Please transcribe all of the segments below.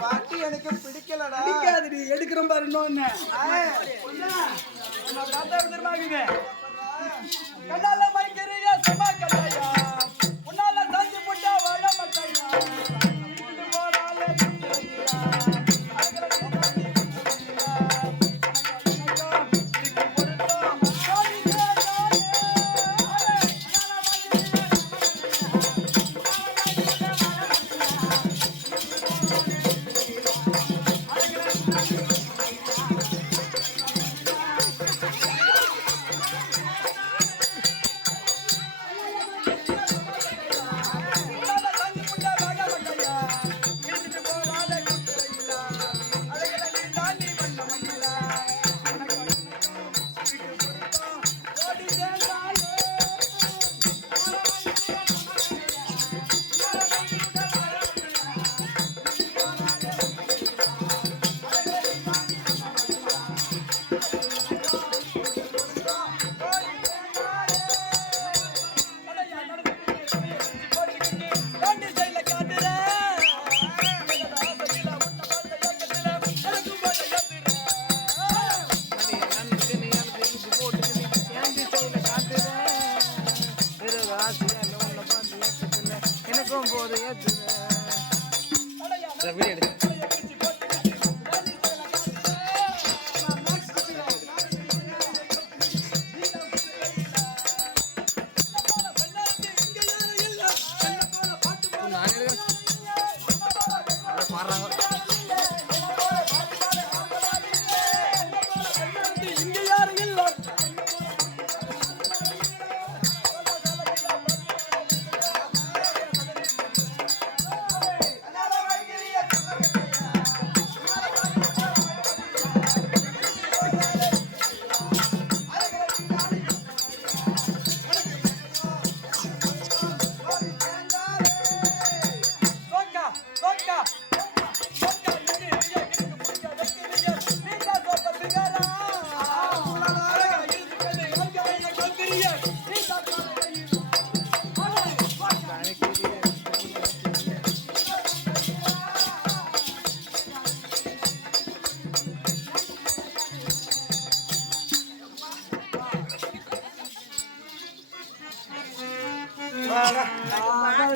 பாட்டி எனக்கு பிடிக்கலடா. பிடிக்காதுடி எடுக்கிறோம் பாரு இன்னொன்னு. பார்த்தா விதமா இருக்குங்க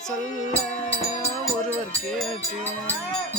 சொல்ல ஒருவர் கேட்டேன்.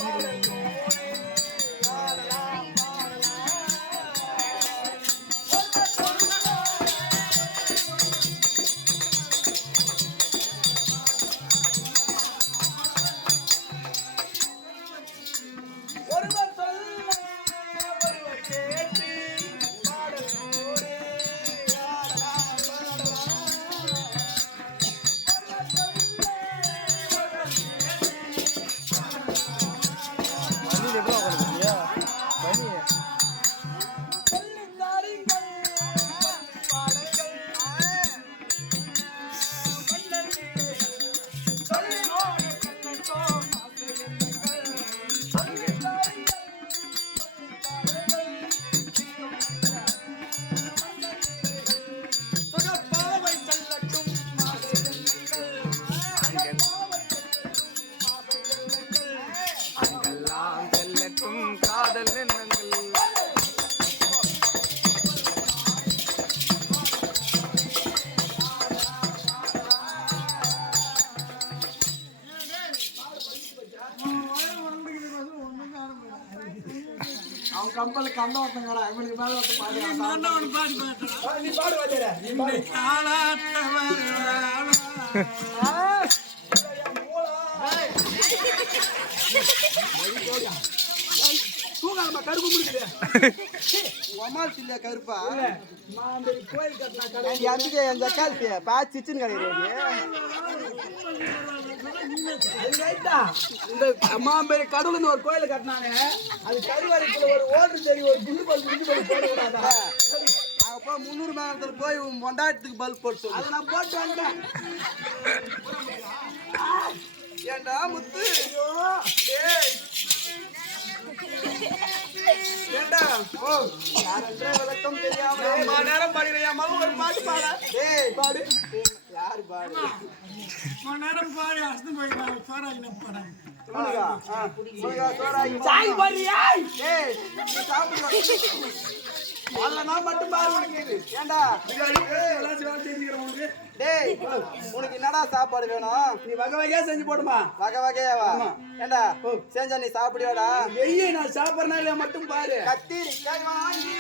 கம்பல் கண்ட ஒருத்தங்கடா இவனுக்கு மேல ஒருத்த பாடு ஆ, நீ பாடு வாத்தியாரே, நீ பாடு. ஆ, என் மூளை. தூங்காதமா கருப்பு முடிக்குது உமால் இல்ல. கருப்பா மாம்பரி கோயில் கட்டினா கடை அதுக்கு அந்த அக்கால் பா சிச்சன் கிடையாது மாம்பெரி கடவுள்னு ஒரு கோயில் கட்டினாங்க. அது கருவறைக்குள்ள ஒரு ஓட்டு ஒரு குண்டு பல் குண்டு பல் போடக்கூடாதா? முந்நூறு மேரத்தில் போய் மொண்டாயிரத்துக்கு பல்ப் போட்டு அதை நான் போட்டு வந்தேன். ஏண்டா முத்து? ஐயோ. டேய் விளக்கம் தெரியாம? நேரம் ஒரு பாட்டு பாட. பாடு. யாரு பாடு? சாய் டேய் நீ வரலனா மட்டும் பாரு உனக்கு ஏண்டா? டேய் உனக்கு என்னடா சாப்பாடு வேணும்? நீ வகை வகையா செஞ்சு போடுமா? வகை வகையாவா? ஏண்டா செஞ்சா நீ சாப்பிடுவாடா வெய்ய நான் சாப்பிட்றேனா இல்லையா மட்டும் பாரு. கத்திரிக்காய் வாங்கி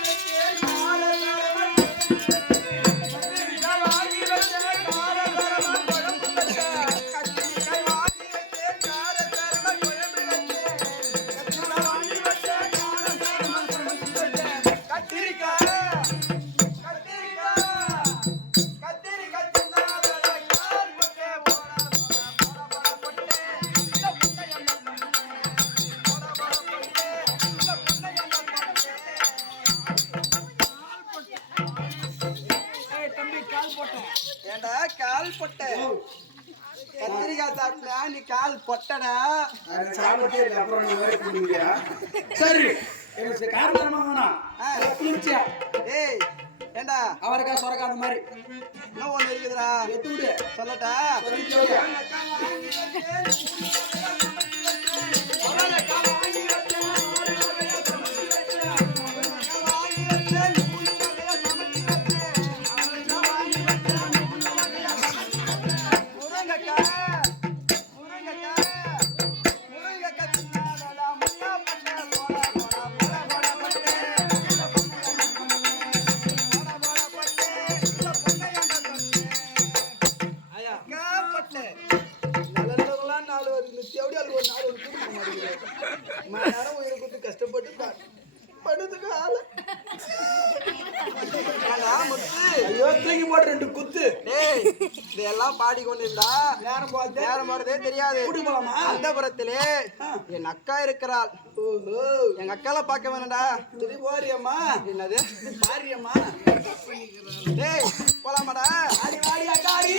கால் பொட்ட. கத்திரிக்காய் சாப்பிட்டா நீ கால் பொட்டடா. சரி எனக்கு காரணமா வேணாம் ஆ, குளிர்ச்சியா? டேய் ஏண்டா? அவருக்கா சொரக்காத மாதிரி. இன்னும் இருக்குதுடா? சொல்லட்டா? எல்லாம் பாடிக்கொண்டிருந்தா நேரம் போறது நேரம் போறதே தெரியாது. அந்த புறத்திலே என் அக்கா இருக்கிறாள். எங்க அக்கால பார்க்க வேணடா சரி போறியம்மா? என்னது? பாரியம்மா? டேய் போலாமாடா? ஆடி ஆடி அக்காடி.